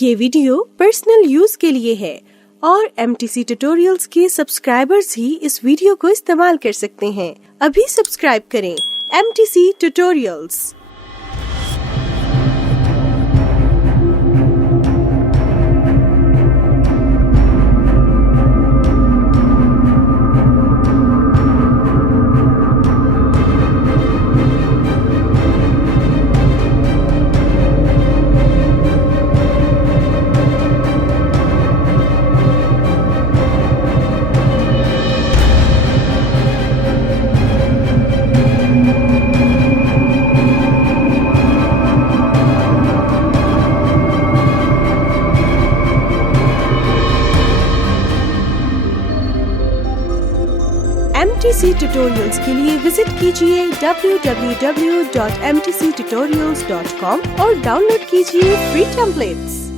ये video personal use के लिए है और MTC ट्यूटोरियल्स के सब्सक्राइबर्स ही इस वीडियो को इस्तेमाल कर सकते हैं। अभी सब्सक्राइब करें MTC ट्यूटोरियल्स। MTC ट्यूटोरियल्स के लिए विजिट कीजिए www.mtctutorials.com और डाउनलोड कीजिए फ्री टेम्पलेट्स।